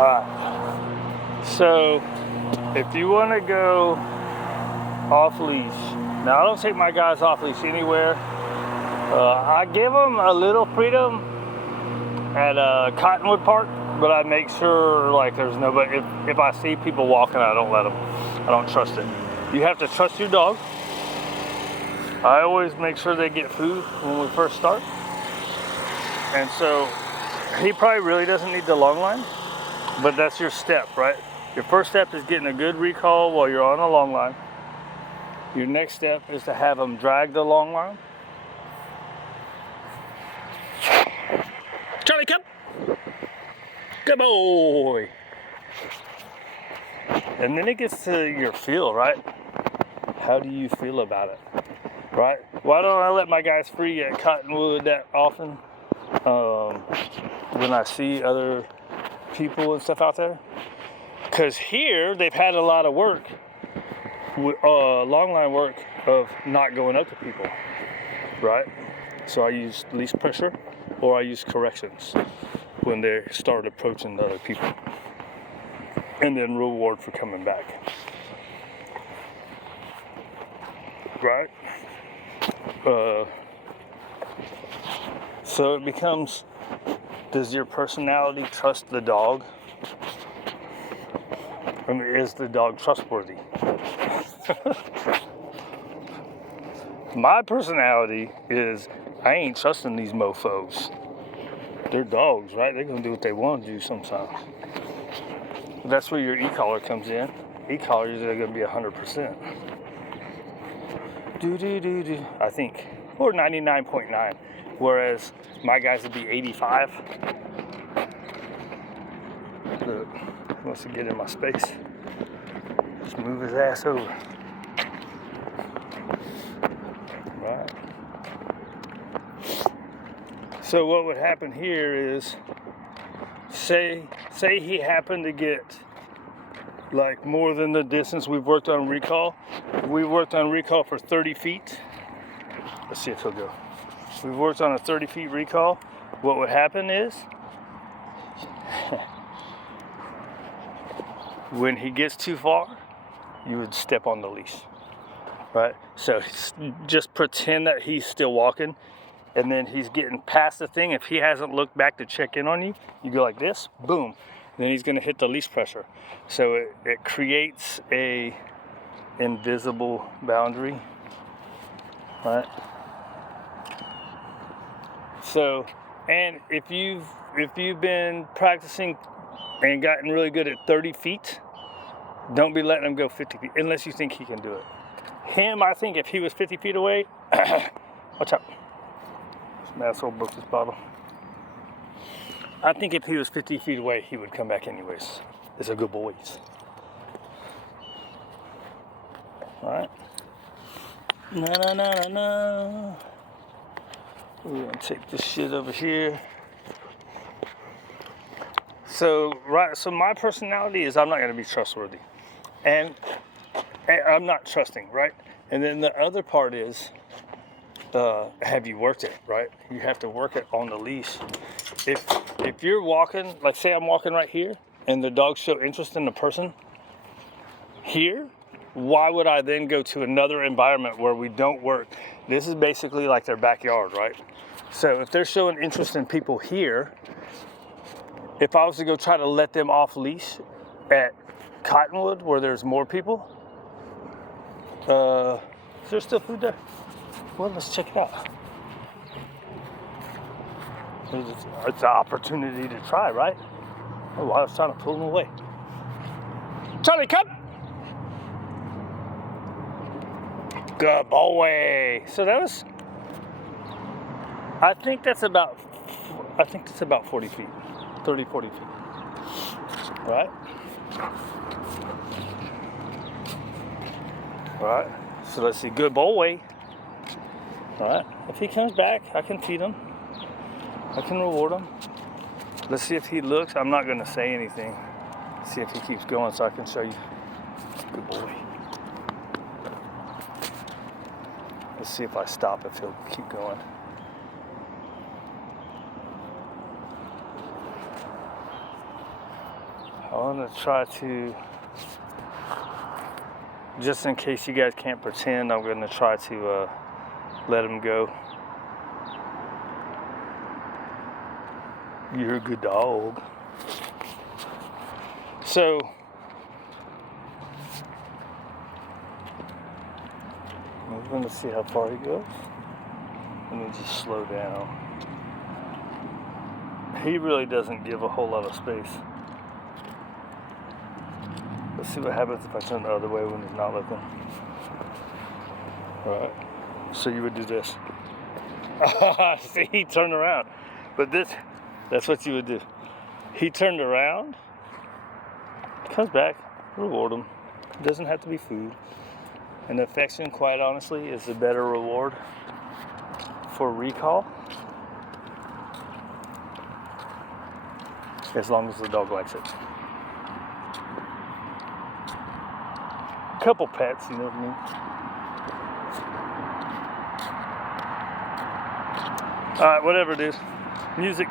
Alright, so if you want to go off leash, now I don't take my guys off leash anywhere. I give them a little freedom at Cottonwood Park, but I make sure like there's nobody. If I see people walking, I don't let them. I don't trust it. You have to trust your dog. I always make sure they get food when we first start. And so he probably really doesn't need the long line, but that's your step, right? Your first step is getting a good recall while you're on a long line. Your next step is to have them drag the long line. Charlie, come. Good boy. And then it gets to your feel, right? How do you feel about it, right? Why don't I let my guys free at Cottonwood that often? When I see other people and stuff out there, because here they've had a lot of work, long line work of not going up to people, right? So I use least pressure, or I use corrections when they start approaching the other people, and then reward for coming back, right? So it becomes, does your personality trust the dog? I mean, is the dog trustworthy? My personality is, I ain't trusting these mofos. They're dogs, right? They're gonna do what they want to do sometimes. That's where your e-collar comes in. E-collars are gonna be 100%. I think, or 99.9. Whereas my guys would be 85. Look, he wants to get in my space. Just move his ass over. Right. So what would happen here is, say he happened to get like more than the distance we've worked on recall. We worked on recall for 30 feet. Let's see if he'll go. We've worked on a 30 feet recall. What would happen is, when he gets too far, you would step on the leash, right? So just pretend that he's still walking, and then he's getting past the thing. If he hasn't looked back to check in on you, you go like this, boom. Then he's gonna hit the leash pressure. So it creates a invisible boundary, right? So, and if you've been practicing and gotten really good at 30 feet, don't be letting him go 50 feet unless you think he can do it. Him, I think if he was 50 feet away, watch out. This asshole broke this bottle. I think if he was 50 feet away, he would come back anyways. It's a good boy. All right. No. We're gonna take this shit over here. So my personality is I'm not gonna be trustworthy. And I'm not trusting, right? And then the other part is, have you worked it, right? You have to work it on the leash. If you're walking, like say I'm walking right here, and the dogs show interest in the person here, why would I then go to another environment where we don't work? This is basically like their backyard, right? So if they're showing interest in people here, if I was to go try to let them off leash at Cottonwood where there's more people, is there still food there? Well, let's check it out. It's an opportunity to try, right? Oh, I was trying to pull him away. Charlie, come! Good boy. So that was, I think that's about 40 feet, 30, 40 feet, right? All right, so let's see, good boy. All right, if he comes back, I can feed him. I can reward him. Let's see if he looks. I'm not gonna say anything. See if he keeps going so I can show you. Good boy. Let's see if I stop, if he'll keep going. I'm gonna try to, just in case you guys can't pretend, I'm gonna try to let him go. You're a good dog. So, we're going to see how far he goes. Let me just slow down. He really doesn't give a whole lot of space. Let's see what happens if I turn the other way when he's not looking. All right. So you would do this. See, he turned around. But that's what you would do. He turned around, comes back, reward him. It doesn't have to be food. And affection, quite honestly, is a better reward for recall. As long as the dog likes it. Couple pets, you know what I mean? Alright, whatever it is. Music.